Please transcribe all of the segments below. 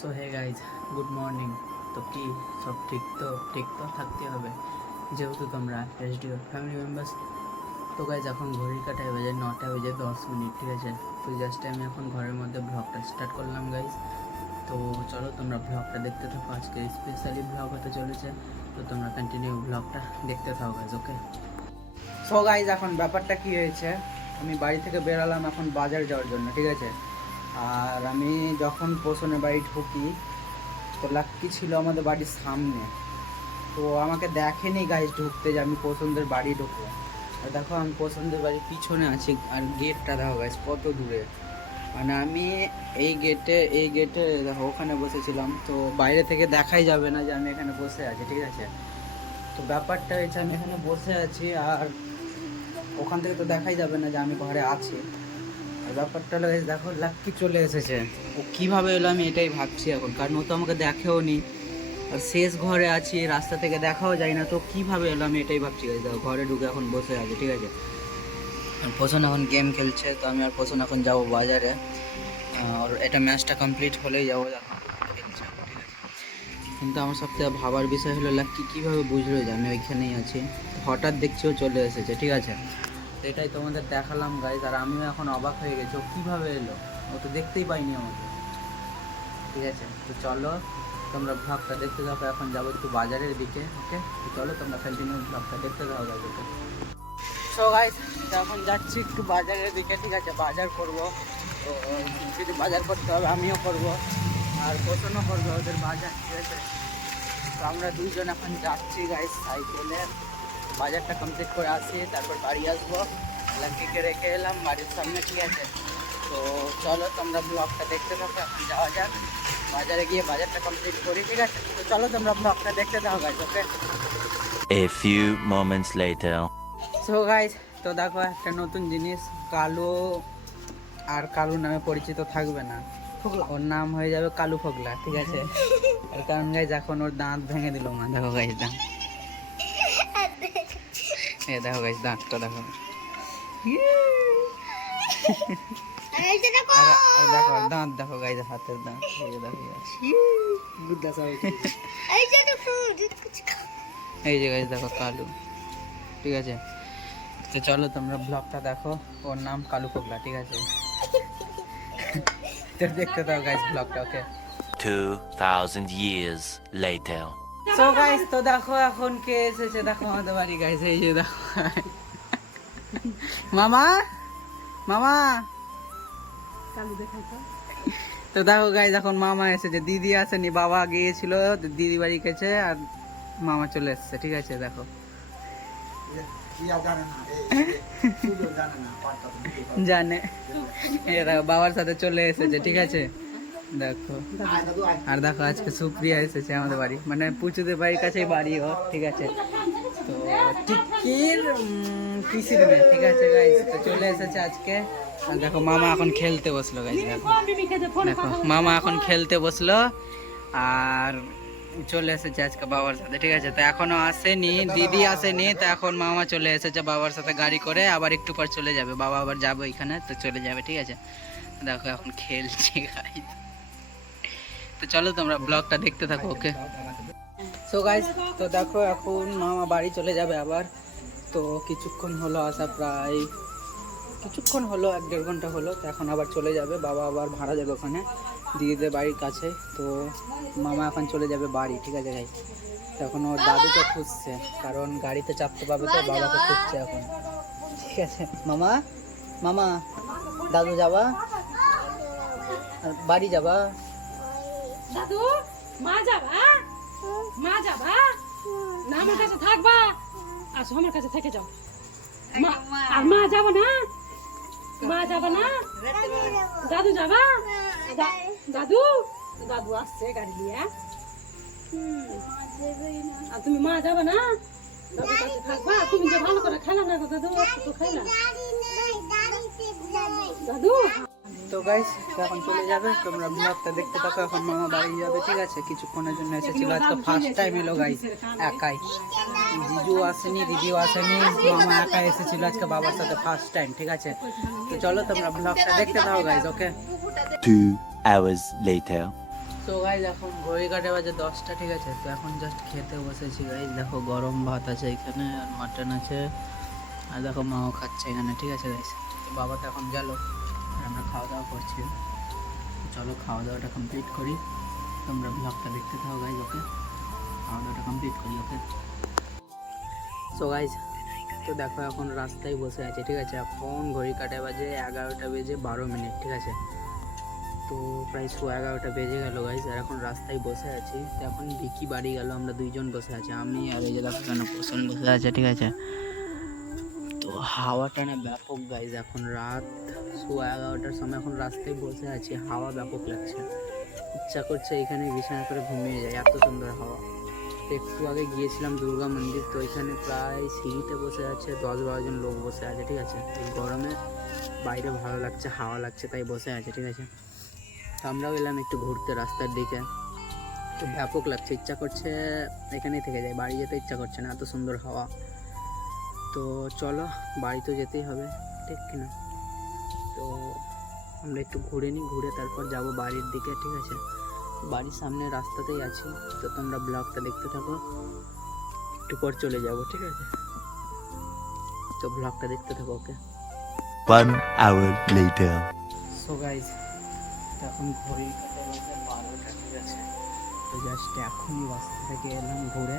So hey guys, good morning. তো কি সব ঠিক তো থাকতে হবে, যেহেতু তোমরা এসডিও ফ্যামিলি মেম্বার্স। তো গাইজ এখন ঘড়ি কাটায় বাজে 9টা বেজে 10 মিনিট, ঠিক আছে। তো জাস্ট আমি এখন ঘরের মধ্যে ব্লগটা স্টার্ট করলাম গাইজ। তো চলো তোমরা ব্লগটা দেখতে থাকো, আজকে স্পেশালি ব্লগ হতে চলেছে। তো তোমরা কন্টিনিউ ব্লগটা দেখতে থাকো গাইজ, ওকে। সো গাইজ এখন ব্যাপারটা কি হয়েছে, আমি বাড়ি থেকে বেরালাম এখন বাজার যাওয়ার জন্য, ঠিক আছে। আর আমি যখন পোষণের বাড়ি ঢুকি তো লাক্কি ছিল আমাদের বাড়ির সামনে, তো আমাকে দেখেনি গাইজ ঢুকতে যে আমি পছন্দের বাড়ি ঢুকবো। আর দেখো আমি পছন্দের বাড়ির পিছনে আছি, আর গেটটা দেখো গাইজ কত দূরে। মানে আমি এই গেটে দেখো ওখানে বসেছিলাম, তো বাইরে থেকে দেখাই যাবে না যে আমি এখানে বসে আছি, ঠিক আছে। তো ব্যাপারটা হচ্ছে আমি এখানে বসে আছি আর ওখান থেকে তো দেখাই যাবে না যে আমি ঘরে আছি। আর ব্যাপারটা হলো দেখো লাক্কি চলে এসেছে, ও কীভাবে এলো আমি এটাই ভাবছি এখন, কারণ ও তো আমাকে দেখেও নি। আর শেষ ঘরে আছি, রাস্তা থেকে দেখাও যায় না, তো কীভাবে এলো আমি এটাই ভাবছি। দেখো ঘরে ঢুকে এখন বসে আছে, ঠিক আছে। আর পোষণ এখন গেম খেলছে, তো আমি আর পোষণ এখন যাবো বাজারে। আর এটা ম্যাচটা কমপ্লিট হলেই যাবো, দেখো খেলছে, ঠিক আছে। কিন্তু আমার সবথেকে ভাবার বিষয় হলো লাক্কি কীভাবে বুঝলো যে আমি ওইখানেই আছি। হঠাৎ দেখছি ও চলে এসেছে, ঠিক আছে। এটাই তোমাদের দেখালাম গাইজ, আর আমিও এখন অবাক হয়ে গেছি ও কীভাবে এলো, ও তো দেখতেই পাইনি আমাকে, ঠিক আছে। তো চলো তোমরা ব্লগটা দেখতে থাকো, এখন যাবো একটু বাজারের দিকে, ওকে। তো চলো তোমরা কন্টিনিউ ব্লগটা দেখতে থাকো গাইজ, ওকে। সো গাইজ এখন যাচ্ছি একটু বাজারের দিকে, ঠিক আছে, বাজার করবো। তো যদি বাজার করতে হবে আমিও করবো, আর পছন্দও করবো ওদের বাজার, ঠিক আছে। তো আমরা দুইজন এখন যাচ্ছি গাইজ সাইকেলে, বাজারটা কমপ্লিট করে আসি, তারপর বাড়ি আসবো। লাকিকে রেখে এলাম বাড়ির সামনে, ঠিক আছে। তো চলো তোমরা ব্লগটা দেখতে থাকো, এখন যাওয়া যাক বাজারে গিয়ে বাজারটা কমপ্লিট করি, ঠিক আছে। তো চলো তোমরা ব্লগটা দেখতে থাকো guys, okay. A few moments later. So guys তো দেখো একটা নতুন জিনিস, কালো আর কালু নামে পরিচিত থাকবে না, ওর নাম হয়ে যাবে কালু ফগলা, ঠিক আছে। এর কারণ গাইজ এখন ওর দাঁত ভেঙে দিল মা, দেখো গাইজ দাঁত, দেখো গাইজ দাঁতটা দেখো। আর দেখো দাঁত দেখো গাইজ, হাতের দাঁত, এই যে দেখো এই যে গাইজ দেখো কালু, ঠিক আছে। তো চলো তোমরা ব্লগটা দেখো, ওর নাম কালু ফগলা, ঠিক আছে। তো দেখতে দাও গাইজ ব্লগটা, ওকে। 2,000 years later. সো গাইজ তো দেখো এখন কে এসেছে, দেখো আমাদের বাড়ি গাইজ, এই যে দেখো মামা মামা। তো দেখো গাইজ এখন মামা এসেছে, দিদি আসেনি, বাবা গিয়েছিল দিদি বাড়ি গেছে, আর মামা চলে এসেছে, ঠিক আছে। দেখো জানে, দেখো বাবার সাথে চলে এসেছে, ঠিক আছে। দেখো আর দেখো আজকে সুপ্রিয়া এসেছে আমাদের বাড়ি, মানে পুচুদের বাড়ির কাছেই বাড়ি ওর, ঠিক আছে। তো টিকির পিসির মেয়ে, ঠিক আছে গাইজ, তো চলে এসেছে আজকে। আর দেখো মামা এখন খেলতে বসলো গাইজ, দেখো দেখো মামা এখন খেলতে বসলো আর চলে এসেছে আজকে বাবার সাথে, ঠিক আছে। তো এখনো আসেনি, দিদি আসেনি, তো এখন মামা চলে এসেছে বাবার সাথে গাড়ি করে, আবার একটু পর চলে যাবে, বাবা আবার যাবে এখানে, তো চলে যাবে, ঠিক আছে। দেখো এখন খেলছে গাইজ, তো চলো তোমরা ব্লগটা দেখতে থাকো, ওকে। সো গাইজ তো দেখো এখন মামা বাড়ি চলে যাবে আবার, তো কিছুক্ষণ হলো আসা, প্রায় কিছুক্ষণ হলো 1-1.5 ঘন্টা হলো, তো এখন আবার চলে যাবে, বাবা আবার ভাড়া যাবে ওখানে দিদিদের বাড়ির কাছে। তো মামা এখন চলে যাবে বাড়ি, ঠিক আছে গাইজ। তখন ওর দাদুকে খুঁজছে, কারণ গাড়িতে চাপতে পারবে, তো বাবাকে খুঁজছে এখন, ঠিক আছে। মামা মামা দাদু যাবা, আর বাড়ি যাবা, দাদু মা যাবা, মা যাবা না, আমার কাছে থাকবা, আসো আমার কাছে থেকে যাও। আর মা যাবো না, মা যাবা না, দাদু যাবা, দাদু দাদু আসছে গাড়ি নিয়ে। আর তুমি মা যাবে না, দাদুর কাছে থাকবা, তুমি যে ভালো করে খেলা না গো দাদু, তো খেলা দাদু। তো গাইস এখন চলে যাবে, তোমরা ব্লগটা দেখতে থাকো, এখন মামা বাড়ি যাবে, ঠিক আছে। কিছুক্ষণের জন্য এসেছিল, আজকে ফার্স্ট টাইম এলো গাইস একাই, জিজু আসেনি, দিদিও আসেনি, মামা একা এসেছিল আজকে বাবার সাথে ফার্স্ট টাইম, ঠিক আছে। তো চলো তোমরা ব্লগটা দেখতে থাকো গাইস, ওকে। 2 hours later. তো গাইজ এখন ঘড়ি কাটে বাজে 10টা, ঠিক আছে। তো এখন জাস্ট খেতে বসেছি গাইজ। দেখো গরম ভাত আছে এখানে, আর মাটন আছে, আর দেখো মাও খাচ্ছে এখানে, ঠিক আছে গাইজ। তো বাবা তো এখন গেল, আর আমরা খাওয়া দাওয়া করছি। চলো খাওয়া দাওয়াটা কমপ্লিট করি, তোমরা ব্লগটা দেখতে থাকো গাইজ। ওকে, খাওয়া দাওয়াটা কমপ্লিট করি। ওকে, সো গাইজ, তো দেখো এখন রাস্তায় বসে আছে, ঠিক আছে। এখন ঘড়ি কাটে বাজে 11টা বেজে 12 মিনিট, ঠিক আছে। তো প্রায় 11:30 বেজে গেল গাইজ, আর এখন রাস্তায় বসে আছি। তো এখন বিকি বাড়ি গেল, আমরা দুইজন বসে আছি, আমি আর এই যে দেখো কেন পোষণ বসে আছে, ঠিক আছে। তো হাওয়াটা না ব্যাপক গাইজ, এখন রাত 11:30টার সময় এখন রাস্তায় বসে আছি, হাওয়া ব্যাপক লাগছে, ইচ্ছা করছে এখানে বিছানা করে ঘুমিয়ে যায়, এত সুন্দর হাওয়া। তো একটু আগে গিয়েছিলাম দুর্গা মন্দির, তো এখানে প্রায় সিঁড়িতে বসে আছে 10-12 জন লোক বসে আছে, ঠিক আছে। এই গরমে বাইরে ভালো লাগছে, হাওয়া লাগছে, তাই বসে আছে, ঠিক আছে। তো আমরাও এলাম একটু ঘুরতে রাস্তার দিকে, তো ব্যাপক লাগছে, ইচ্ছা করছে এখানেই থেকে যায়, বাড়ি যেতে ইচ্ছা করছে না, এত সুন্দর হাওয়া। তো চলো বাড়ি তো যেতেই হবে, ঠিক কিনা। তো আমরা একটু ঘুরে নিই, ঘুরে তারপর যাব বাড়ির দিকে, ঠিক আছে। বাড়ির সামনে রাস্তাতেই আছি, তো তোমরা ব্লগটা দেখতে থাকো, একটু পর চলে যাব, ঠিক আছে। তো ব্লগটা দেখতে থাকো। ওকে, 1 hour later. সো গাইজ, এখন ঘড়ি কাটে বাজে 12টা, ঠিক আছে। তো জাস্ট এখনই রাস্তা থেকে এলাম ঘুরে,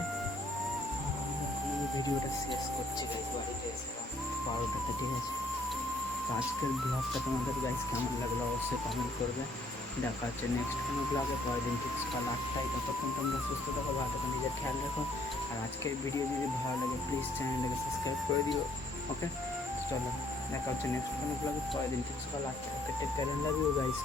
আমি ভিডিওটা শেষ করছি গাইজ, বাড়িতে এসে 12টাতে, ঠিক আছে। তো আজকের ব্লগটা তোমাদের গাইজ কেমন লাগলো অবশ্যই কমেন্ট করবে। দেখা হচ্ছে নেক্সট কোনো ব্লগে, পরের দিন ঠিক সকাল 8টায়। ততক্ষণ তোমরা সুস্থ থাকো, ভালো থাকো, নিজের খেয়াল রাখো। আর আজকের ভিডিও যদি ভালো লাগে প্লিজ চ্যানেলটাকে সাবস্ক্রাইব করে দিও। ওকে, চলো দেখা হচ্ছে নেক্সট কোনো ব্লগে, পরের দিন ঠিক সকাল 8টায়। Okay, take care, love you guys.